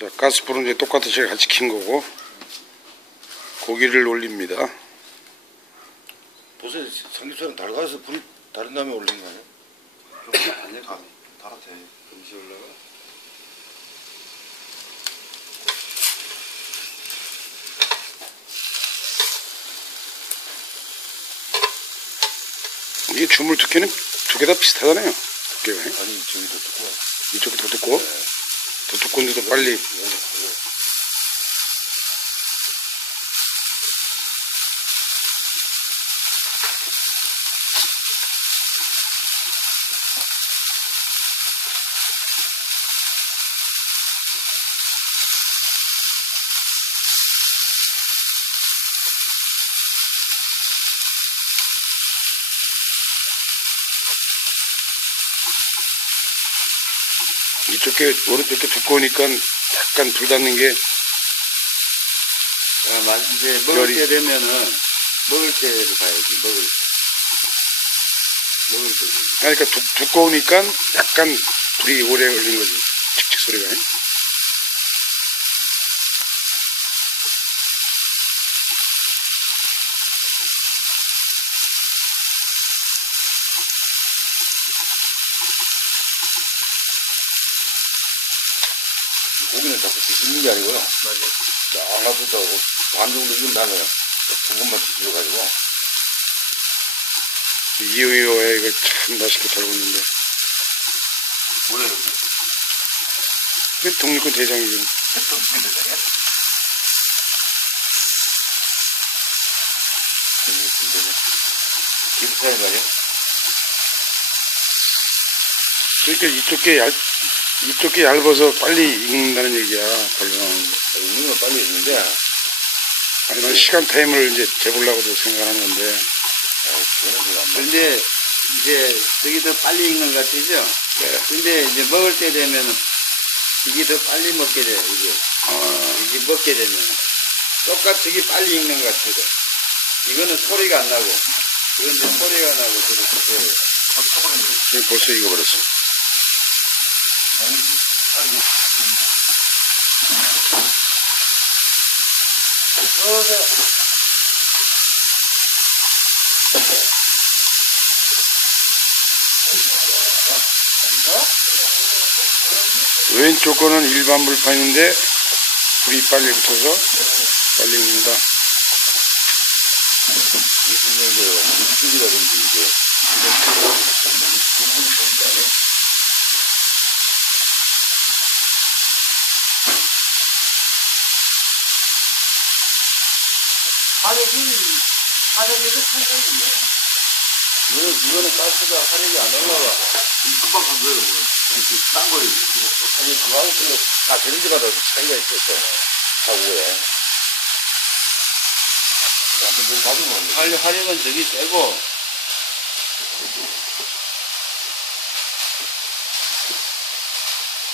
자, 가스불은 이제 똑같이 같이 킨 거고 고기를 올립니다. 벌써 삼겹살은 달가서 불이 다른 다음에 올린 거 아니야? 좀 아니야 감이 달아도 돼 금시 올라가 이게 주물 두께는 두 개 다 비슷하잖아요. 두께가 아니 저기 더 두꺼워 이쪽이 더 두꺼워. 더 두꺼운데도 빨리 이쪽에 오른쪽에 두꺼우니까 약간 불 닿는 게 야, 마- 이제 먹을 열이- 때 되면은 먹을 때를 봐야지 먹을 때 먹을 때 그러니까 두, 두꺼우니까 약간 불이 오래 걸리는 거지. 칙칙 소리가. 고기는 자꾸 뒤집는 게 아니고요 쫙 놔두다고 반 정도 익은 다음에 부분만 뒤집어가지고 이유이오에 이거 참 맛있게 잘 먹는데. 뭐래 그 독립군 대장이지. 기름차이 말이야? 그러니까 이쪽 게 얇, 이쪽 게 얇아서 빨리 익는다는 얘기야. 별로. 익는 건 빨리 익는데 아니, 난 시간 타임을 이제 재보려고도 생각하는 건데. 어, 근데 이제 저기 더 빨리 익는 것 같으죠? 네. 근데 이제 먹을 때 되면은 이게 더 빨리 먹게 돼 이게 아, 이게 먹게 되면 똑같이 이게 빨리 익는 것 같아요. 이거는 소리가 안 나고 그런데 소리가 나고 그렇게 지금 벌써 익어버렸어. 왼쪽 거는 일반 불판인데 불이 빨리 붙어서 빨리 익는다. 무슨 이제 육즙이라든지 이제 이런 부분이 좋은 게 아니야? 이거, 이거는 가스가 화력이 안 올라가. 금방 간 거예요, 뭐. 딴 거예요. 아니, 그거하고 그다 그런 데마다 차이가 있었어. 하고에. 한번 물 받으면 안 돼. 활, 활력은 저기 세고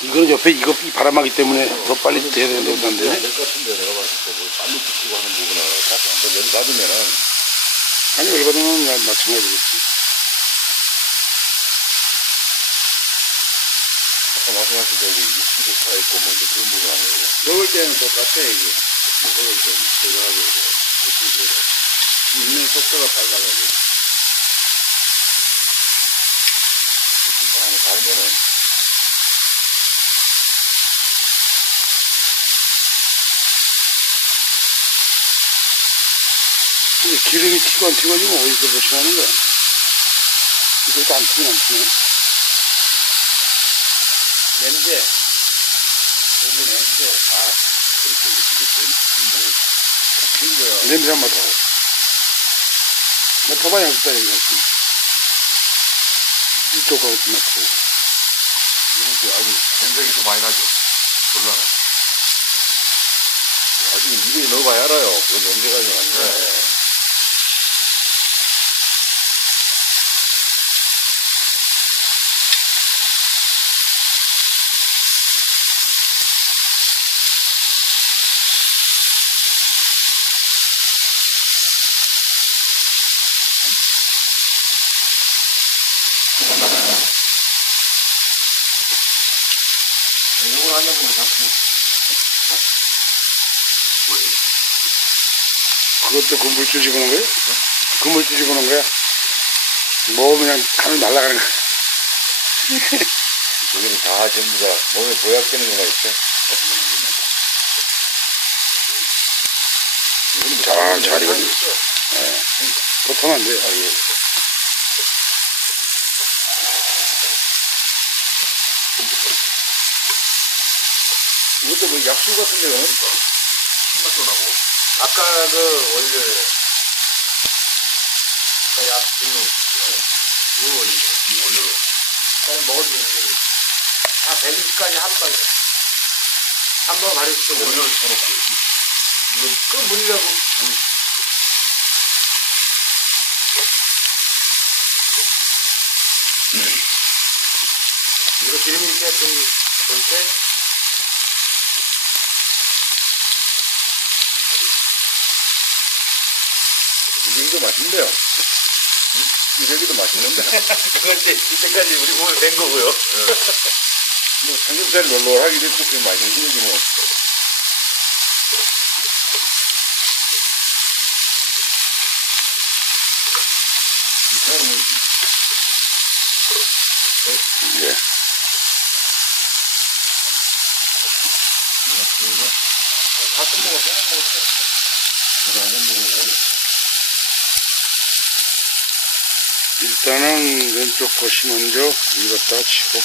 이거는 옆에 이거 이 바람하기 때문에 더 빨리 돼야 되는데 안 되네. 될것 같은데, 내가 봤을 때. 뭐 빨리 붙이고 하는 부분은 한번 열 받으면은 아니 열 받으면 마찬가지겠지. 아까 말씀하신 대로 육수도 살아있고 뭐 이제 그런 부분 아니고. 먹을 때는 똑같아 이게 먹을 때는 그거하고 이제 익는 속도가 빨라가지고 금방 하나 달면은 근데 기름이 튀고 안 튀고 지금 어디서 보충하는 거야? 이것도 안 튀긴 안 튀네. 냄새 고기 냄새 다 그렇게 이렇게 튀는 거야 냄새 한번 더. 맡아봐, 양수다, 여기 같이. 이쪽하고 좀 맡아보고. 이런 게 아주 굉장히 더 많이 나죠. 놀라나. 아직 입에 넣어봐야 알아요. 그건 냄새가 좀 안 나. 이 하냐고 자꾸. 그것도 그 물줄 집어넣은 거예요? 그 물줄 집어넣은 거야? 뭐 그냥 가면 날아가는 거야? 여기는 다 전부 다 몸에 보약되는 거가 있어. 잘, 잘 익었네. 예. 보통 안 돼요. 아, 예. 이것도 뭐 약수 같은 데는 맛도 나고. 아까 그 원래 아까 약 주는 그거 원래 잘 먹었는데 다 100일까지 한 방에 한번 가르쳐 쳐놓고 이거 그 물이라고. 이거 기름이 좀 볼때 이정도 맛있네요. 이 저기도 맛있는데. 그건 이제 이때까지 우리 몸에 된 거고요. 뭐 삼겹살 롤롤하게 됐고 그 맛있는 거지 뭐. 예. 가끔 먹어서 먹었어. 이거 한번 먹어서. 일단은 왼쪽 것이 먼저 익었다 치고